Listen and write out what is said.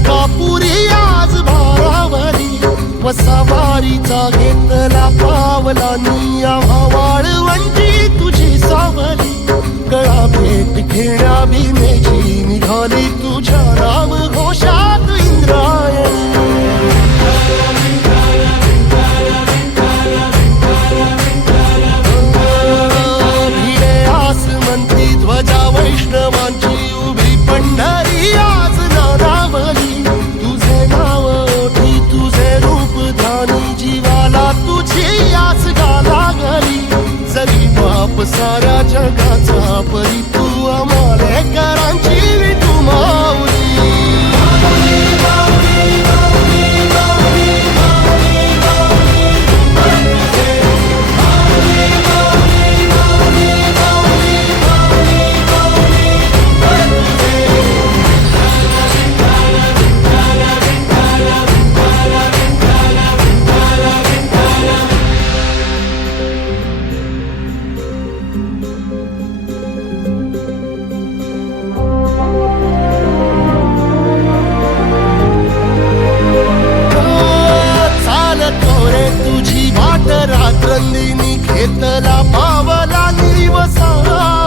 तुळगापुरी आज भारावरी वसावारीचा घेतला पावला निया वाळवंटी तुझी सावली गळा भेट घेण्या भीमेची निघाली तुझ्या राम घोषात इंद्रायणी भिडे आसमंती ध्वजा वैष्णवांची उभी पंढरी आज नारावली तुझे नाव ओठी तुझे रूप ध्यानी जीवाला तुझी आस गाला गली जरी बाप साऱ्या जगाचा परी तू आम्हाले करांची विठू माऊली रात्रंदिनी घेतला पावला निवसा